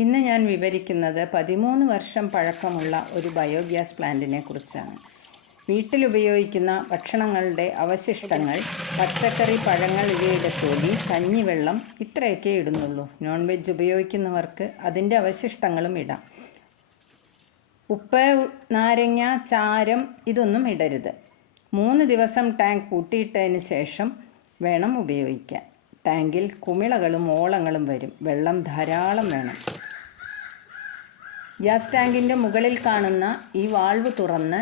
ഇന്ന് ഞാൻ വിവരിക്കുന്നത് 13 വർഷം പഴക്കമുള്ള ഒരു ബയോഗ്യാസ് പ്ലാന്റിനെ കുറിച്ചാണ്. വീട്ടിലുപയോഗിക്കുന്ന ഭക്ഷണങ്ങളുടെ അവശിഷ്ടങ്ങൾ, പച്ചക്കറി, പഴങ്ങൾ ഇവയുടെ തൊലി, കഞ്ഞിവെള്ളം ഇത്രയൊക്കെ ഇടുന്നുള്ളൂ. നോൺ വെജ് ഉപയോഗിക്കുന്നവർക്ക് അതിൻ്റെ അവശിഷ്ടങ്ങളും ഇടാം. ഉപ്പ്, നാരങ്ങ, ചാരം ഇതൊന്നും ഇടരുത്. 3 ദിവസം ടാങ്ക് പൂട്ടിയിട്ടതിന് ശേഷം വേണം ഉപയോഗിക്കാൻ. ടാങ്കിൽ കുമിളകളും ഓളങ്ങളും വരും. വെള്ളം ധാരാളം വേണം. ഗ്യാസ് ടാങ്കിൻ്റെ മുകളിൽ കാണുന്ന ഈ വാൾവ് തുറന്ന്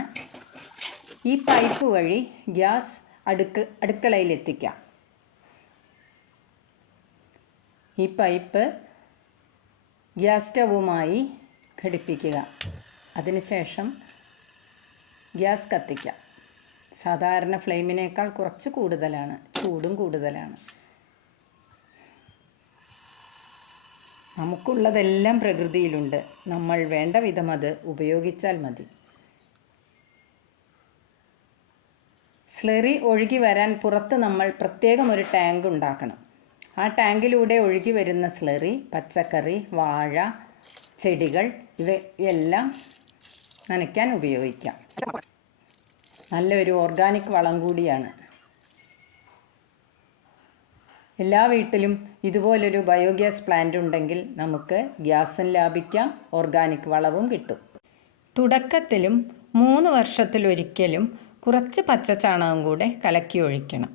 ഈ പൈപ്പ് വഴി ഗ്യാസ് അടുക്കളയിലെത്തിക്കാം. ഈ പൈപ്പ് ഗ്യാസ് സ്റ്റൗവുമായി ഘടിപ്പിക്കുക. അതിനുശേഷം ഗ്യാസ് കത്തിക്കാം. സാധാരണ ഫ്ലെയിമിനേക്കാൾ കുറച്ച് കൂടുതലാണ്, ചൂടും കൂടുതലാണ്. നമുക്കുള്ളതെല്ലാം പ്രകൃതിയിലുണ്ട്. നമ്മൾ വേണ്ട വിധം അത് ഉപയോഗിച്ചാൽ മതി. സ്ലറി ഒഴുകി വരാൻ പുറത്ത് നമ്മൾ പ്രത്യേകം ഒരു ടാങ്ക് ഉണ്ടാക്കണം. ആ ടാങ്കിലൂടെ ഒഴുകി വരുന്ന സ്ലറി പച്ചക്കറി, വാഴ, ചെടികൾ ഇവയെല്ലാം നനയ്ക്കാൻ ഉപയോഗിക്കാം. നല്ലൊരു ഓർഗാനിക് വളം കൂടിയാണ്. എല്ലാ വീട്ടിലും ഇതുപോലൊരു ബയോഗ്യാസ് പ്ലാന്റ് ഉണ്ടെങ്കിൽ നമുക്ക് ഗ്യാസും ലാഭിക്കാം, ഓർഗാനിക് വളവും കിട്ടും. തുടക്കത്തിലും 3 വർഷത്തിലൊരിക്കലും കുറച്ച് പച്ചച്ചാണകം കൂടെ കലക്കി ഒഴിക്കണം.